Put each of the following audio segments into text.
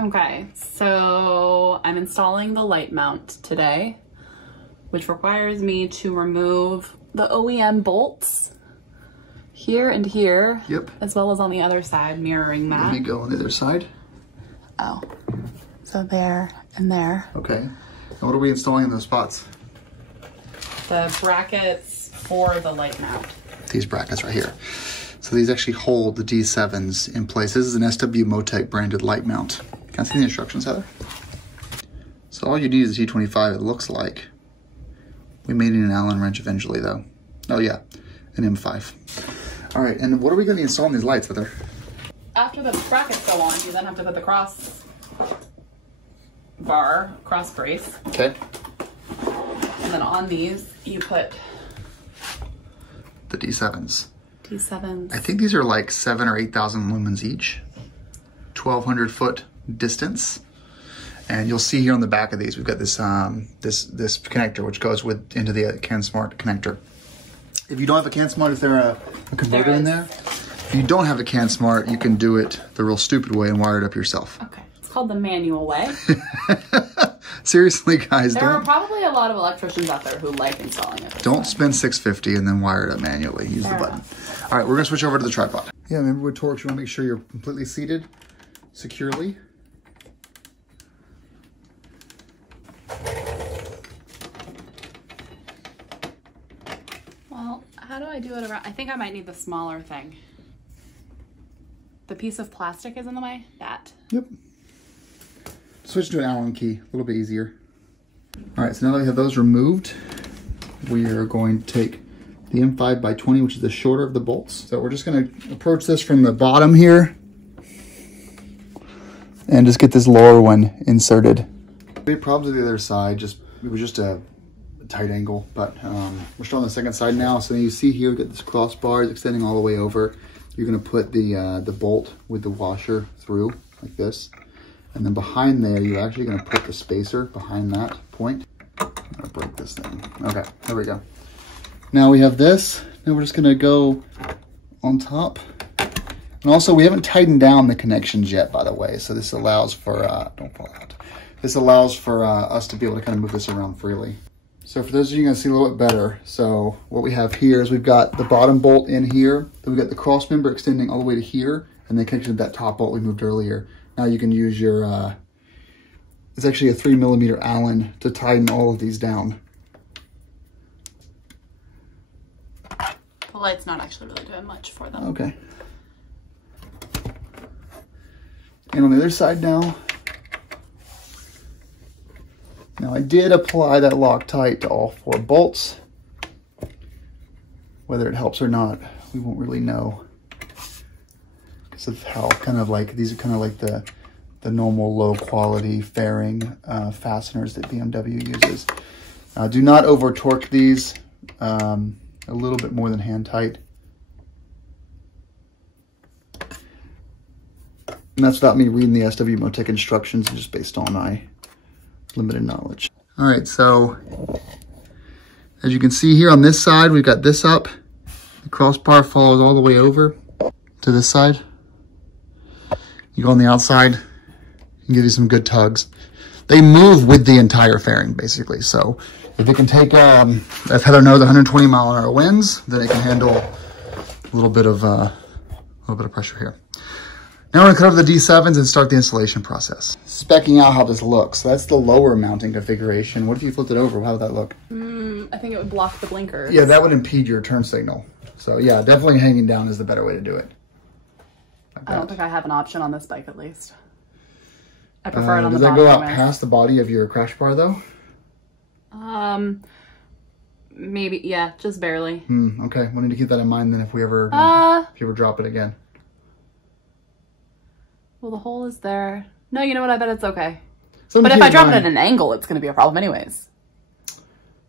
Okay, so I'm installing the light mount today, which requires me to remove the OEM bolts here and here. Yep. As well as on the other side, mirroring that. Let me go on the other side. Oh, so there and there. Okay. And what are we installing in those spots? The brackets for the light mount. These brackets right here. So these actually hold the D7s in place. This is an SW branded light mount. Can I see the instructions, Heather? So all you need is a T25, it looks like. We made it an Allen wrench eventually though. Oh yeah, an M5. All right, and what are we gonna install in these lights, Heather? After the brackets go on, you then have to put the cross brace. Okay. And then on these, you put the D7s. D7s. I think these are like 7,000 or 8,000 lumens each. 1,200 foot distance. And you'll see here on the back of these, we've got this this connector which goes into the CanSmart connector. If you don't have a CanSmart, is there a converter in there? If you don't have a CanSmart, you can do it the real stupid way and wire it up yourself. Okay, it's called the manual way. Seriously, guys, there are probably a lot of electricians out there who like installing it. Don't spend $650 and then wire it up manually. Use the button. All right, we're gonna switch over to the tripod. Yeah, remember with torques, you wanna make sure you're completely seated securely. Well, how do I do it around? I think I might need the smaller thing. The piece of plastic is in the way? That. Yep. Switch to an Allen key, a little bit easier. All right, so now that we have those removed, we are going to take the M5x20, which is the shorter of the bolts. So we're just gonna approach this from the bottom here and just get this lower one inserted. We had problems with the other side, it was just a tight angle, but we're still on the second side now. So then you see here, we got this crossbar extending all the way over. You're gonna put the bolt with the washer through like this. And then behind there, you're actually gonna put the spacer behind that point. I'm gonna break this thing. Okay, there we go. Now we have this. Now we're just gonna go on top. And also, we haven't tightened down the connections yet, by the way. So this allows for, don't fall out. This allows for us to be able to kind of move this around freely. So for those of you gonna see a little bit better, so what we have here is we've got the bottom bolt in here, then we've got the cross member extending all the way to here, and then connected to that top bolt we moved earlier. Now you can use your, it's actually a 3mm Allen to tighten all of these down. The light's not actually really doing much for them. Okay. And on the other side now, I did apply that Loctite to all 4 bolts. Whether it helps or not, we won't really know. Because of how kind of like, these are kind of like the normal low quality fairing fasteners that BMW uses. Do not over torque these, a little bit more than hand tight. And that's without me reading the SW instructions, just based on my limited knowledge. All right, so as you can see here on this side, we've got this up. The crossbar follows all the way over to this side. You go on the outside, you can give you some good tugs. They move with the entire fairing, basically. So if it can take, if Heather knows 120 mile an hour winds, then it can handle a little bit of pressure here. Now we're gonna cut over the D7s and start the installation process. Speccing out how this looks. So that's the lower mounting configuration. What if you flipped it over? How would that look? I think it would block the blinkers. Yeah, that would impede your turn signal. So yeah, definitely hanging down is the better way to do it. Like I don't think I have an option on this bike, at least. I prefer it on the bottom. Does that go out past the body of your crash bar though? Maybe, yeah, just barely. Okay, we'll need to keep that in mind then if we ever, if you ever drop it again. Well, the hole is there. No, you know what? I bet it's okay. Something but if I drop it at an angle, it's going to be a problem anyways.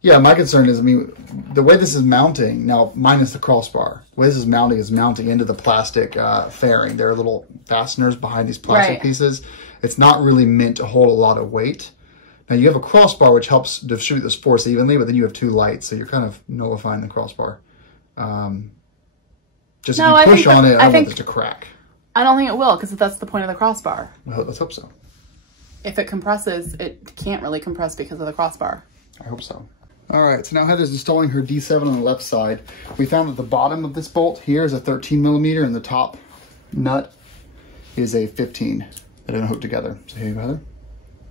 Yeah, my concern is, I mean, the way this is mounting, now minus the crossbar, the way this is mounting into the plastic fairing. There are little fasteners behind these plastic pieces. It's not really meant to hold a lot of weight. Now you have a crossbar which helps distribute this force evenly, but then you have 2 lights, so you're kind of nullifying the crossbar. Just if you push on it, I don't want it to crack. I don't think it will, because that's the point of the crossbar. Well, let's hope so. if it compresses, it can't really compress because of the crossbar. I hope so. All right, so now Heather's installing her D7 on the left side. We found that the bottom of this bolt here is a 13 millimeter and the top nut is a 15 that are hooked together. So here you go, Heather.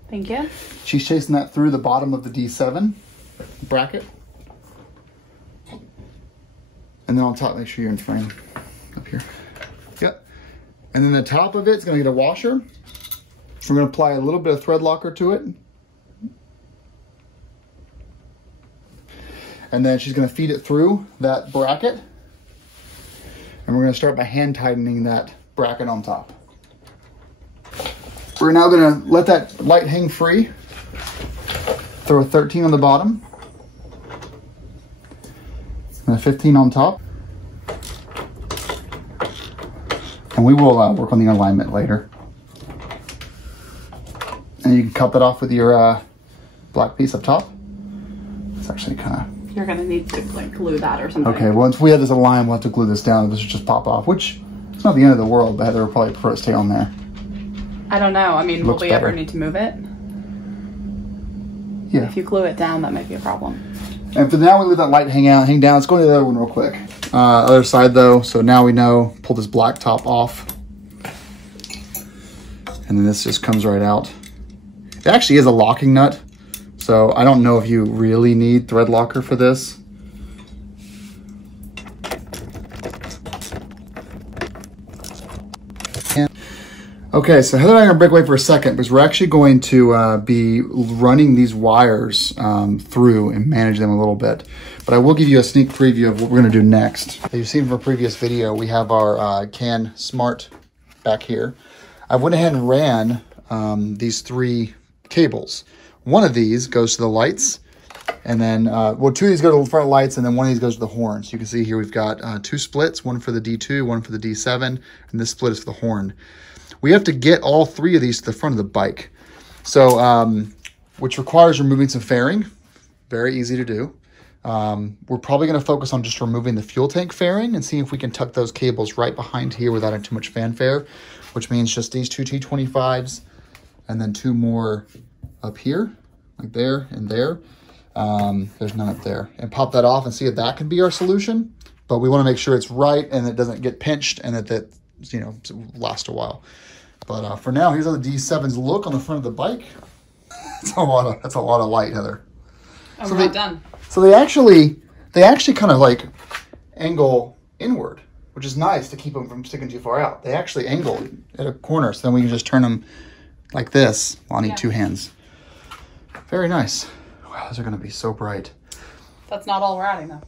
Thank you. She's chasing that through the bottom of the D7 bracket. And then on top, make sure you're in frame up here. Yep. And then the top of it's gonna get a washer. We're gonna apply a little bit of thread locker to it. And then she's gonna feed it through that bracket. And we're gonna start by hand tightening that bracket on top. We're now gonna let that light hang free. Throw a 13 on the bottom. And a 15 on top. And we will work on the alignment later. And you can cut that off with your black piece up top. It's actually kind of... You're gonna need to like glue that or something. Okay, once we have this aligned, we'll have to glue this down. This will just pop off, which it's not the end of the world, but Heather will probably prefer it to stay on there. I don't know. I mean, will we ever need to move it? Yeah. If you glue it down, that might be a problem. And for now, we leave that light hang down. Let's go to the other one real quick. Other side though, so now we know, pull this black top off. And then this just comes right out. It actually is a locking nut, so I don't know if you really need thread locker for this. Okay, so Heather and I are gonna break away for a second because we're actually going to be running these wires through and manage them a little bit. But I will give you a sneak preview of what we're gonna do next. As you've seen from a previous video, we have our CAN Smart back here. I went ahead and ran these 3 cables. One of these goes to the lights, and then, well, 2 of these go to the front lights, and then 1 of these goes to the horn. So you can see here we've got 2 splits, one for the D2, one for the D7, and this split is for the horn. We have to get all 3 of these to the front of the bike. So, which requires removing some fairing. Very easy to do. We're probably gonna focus on just removing the fuel tank fairing and see if we can tuck those cables right behind here without too much fanfare, which means just these 2 T25s and then 2 more up here, like there and there. There's none up there. And pop that off and see if that can be our solution. But we wanna make sure it's right and it doesn't get pinched and that you know, last a while. But for now, here's how the D7s look on the front of the bike. That's a lot of light, Heather. Oh, we're not done. So they actually kind of like angle inward, which is nice to keep them from sticking too far out. They actually angle at a corner, so then we can just turn them like this. Well, I'll need 2 hands. Very nice. Wow, those are gonna be so bright. That's not all we're adding though.